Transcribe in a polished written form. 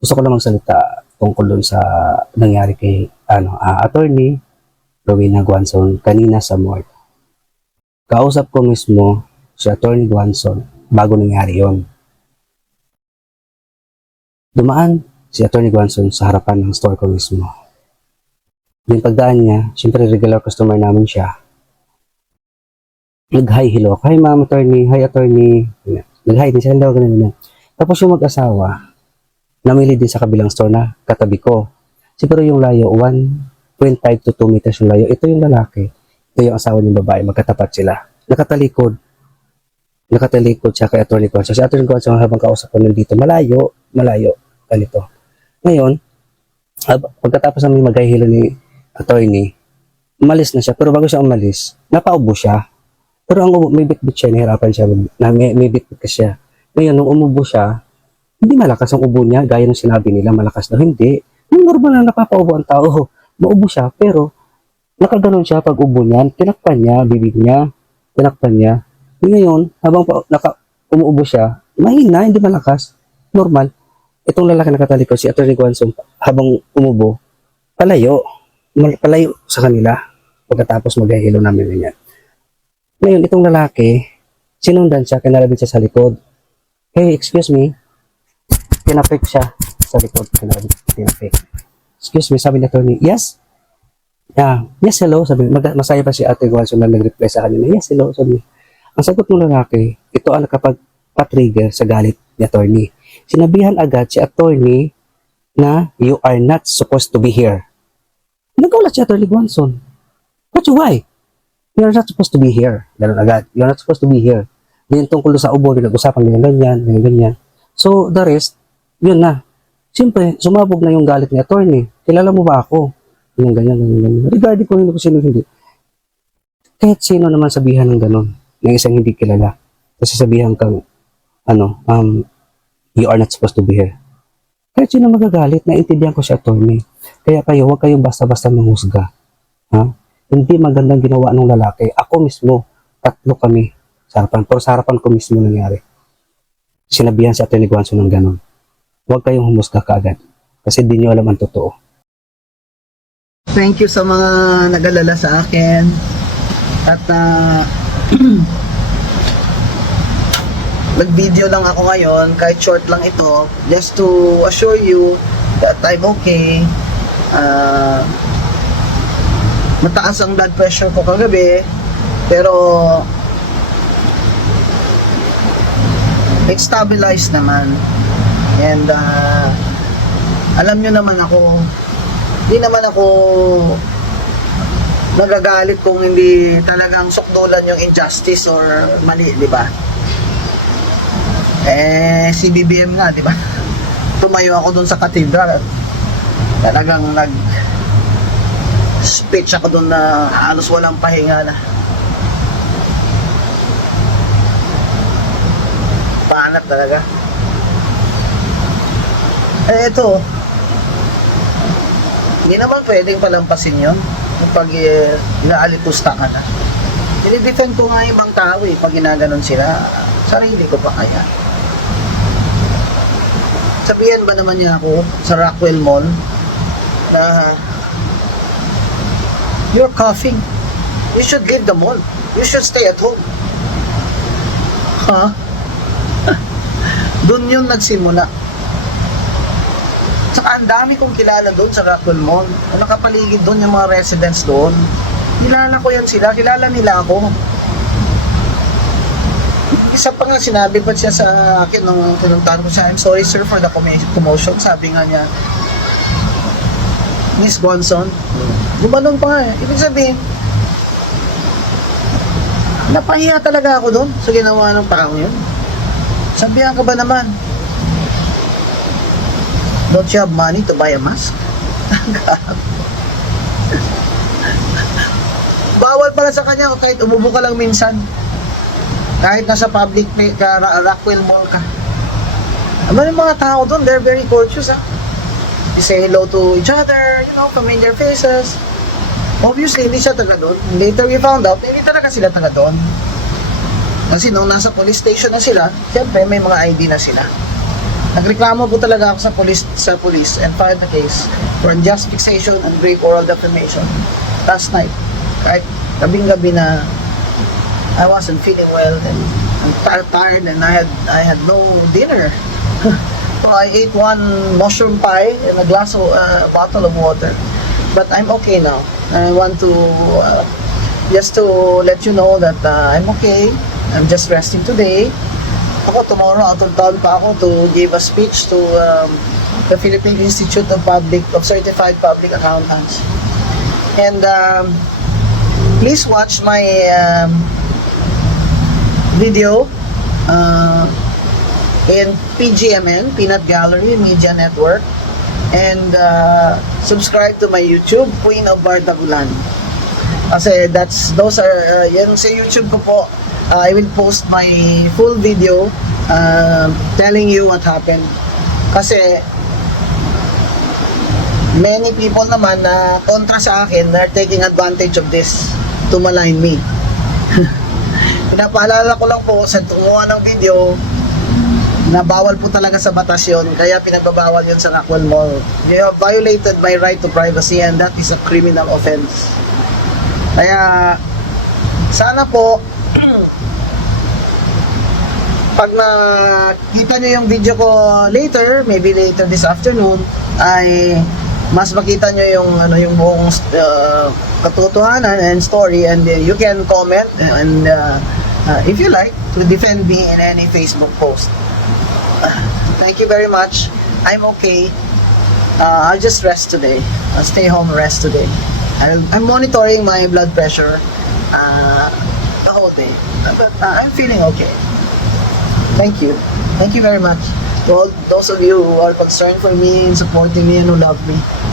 Gusto ko lang magsalita tungkol dun sa nangyari kay attorney Rowena Guanzon kanina sa morgue. Kausap ko mismo si attorney Guanzon bago nangyari yon. Dumaan si attorney Guanzon sa harapan ng store ko mismo. Yung pagdaan niya, syempre regular customer namin siya. Nag-hi, hello. Hi ma'am attorney, hi attorney. Nag-hi din siya, hello, ganun. Tapos yung mag-asawa, namili din sa kabilang store na katabi ko. Siguro yung layo, 1.5 to 2 meters yung layo. Ito yung lalaki. Ito yung asawa ng babae. Magkatapat sila. Nakatalikod. Nakatalikod siya kay attorney Guanzon. Si attorney Guanzon habang kausap ko nandito, malayo. Ganito. Ngayon, pagkatapos namin maghihilo ni attorney, umalis na siya. Pero bago siya umalis, napaubo siya. Pero ang ubo, may bitbit siya, nahirapan siya. May bitbit ka siya. Ngayon, nung umubo siya, hindi malakas ang ubo niya, gaya ng sinabi nila, malakas na hindi. Yung normal na napapaubo ang tao, maubo siya, pero nakaganon siya pag ubo niya, tinakpan niya, bibig niya, tinakpan niya. Ngayon, habang umuubo siya, mahina, hindi malakas, normal. Itong lalaki nakatalikod, si attorney Guanzon, habang umubo, palayo sa kanila, pagkatapos maghihilo namin ganyan. Ngayon, itong lalaki, sinundan siya, kinalabit siya sa likod. Hey, excuse me, tinapik siya sa likod, tinapik. Excuse me, sabi ni attorney, yes? Yes, hello, sabi niya. Masaya pa si Ate Guanzon na nag-reply sa kanya, yes, hello, sabi niya. Ang sagot ng lalaki, ito ang nakapag-trigger sa galit ni attorney. Sinabihan agad si attorney na you are not supposed to be here. Nagulat si attorney Guanzon. Why? You're not supposed to be here. Ganun agad. You're not supposed to be here. Then tungkol sa ubo, nag-usapan ganyan. So, the rest, yun na. Siyempre, sumabog na yung galit ni attorney. Kilala mo ba ako? Ganyan. Regarding kung hindi. Kahit sino naman sabihan ng ganun, ng isang hindi kilala. Kasi sabihan kang, you are not supposed to be here. Kahit sino magagalit, naintindihan ko si attorney. Kaya huwag kayong basta-basta manghusga. Hindi magandang ginawa ng lalaki. Ako mismo, 3 kami sa harapan. Pero sa harapan ko mismo nangyari. Sinabihan si attorney Guanzon ng ganun. Huwag kayong humusga kaagad. Kasi di nyo alam ang totoo. Thank you sa mga nag-alala sa akin. At nag-video lang ako ngayon, kahit short lang ito, just to assure you that I'm okay. Mataas ang blood pressure ko kagabi, pero it's stabilized naman. And alam nyo naman ako, hindi naman ako nagagalit kung hindi talagang sukdulan yung injustice or mali, di ba? Si BBM nga, di ba? Tumayo ako dun sa cathedral at talagang speech ako dun na halos walang pahinga na. Panat talaga. Ito, hindi naman pwedeng palampasin yun pag inaalipusta ka na. Dinidefend ko nga yung ibang tao pag ginaganon sila, sarili ko pa kaya. Sabihan ba naman niya ako sa Rockwell Mall na you're coughing, you should leave the mall, you should stay at home. Doon yun nagsimula. Saka ang dami kong kilala doon sa Rockwell Mall. Nakapaligid doon yung mga residents doon. Kilala ko yan sila, kilala nila ako. Isa pa nga, sinabi pa siya sa akin nung tinuntahan ko siya, I'm sorry sir for the commotion. Sabi nga niya, Miss Guanzon, gumanon pa nga eh. Ibig sabihin, napahiya talaga ako doon sa ginawa ng tao yun. Sabihan ka ba naman, don't you have money to buy a mask? Bawal pala sa kanya kahit umubo ka lang minsan. Kahit nasa public ka, Rockwell Mall ka. Ano yung mga tao doon, they're very courteous You say hello to each other, familiar faces. Obviously, hindi siya taga doon. Later we found out, hindi talaga sila taga doon. Kasi nung nasa police station na sila, siyempre may mga ID na sila. Nagreklamo po talaga ako sa police and filed the case for unjust fixation and grave oral defamation last night. Kahit gabing-gabi na I wasn't feeling well and I'm tired and I had no dinner. So I ate one mushroom pie and a bottle of water. But I'm okay now. I want to just to let you know that I'm okay. I'm just resting today. Ako tomorrow out of town pa ako to give a speech to the Philippine Institute of Certified Public Accountants. And please watch my video in PGMN, Peanut Gallery Media Network, and subscribe to my YouTube, Queen of Bardagulan. Kasi those are yan sa YouTube ko po. I will post my full video telling you what happened. Kasi many people naman na kontra sa akin are taking advantage of this to malign me. Pinapaalala ko lang po sa tumuha ng video na bawal po talaga sa batas yun, kaya pinagbabawal yun sa Rockwell Mall. You have violated my right to privacy and that is a criminal offense. Kaya sana po pag nakita nyo yung video ko later, maybe later this afternoon, ay mas makita nyo yung buong katotohanan and story, and you can comment and if you like to defend me in any Facebook post. Thank you very much. I'm okay. I'll just rest today. I'll stay home and rest today. I'm monitoring my blood pressure the whole day, but I'm feeling okay. Thank you. Thank you very much to all those of you who are concerned for me and supporting me and who love me.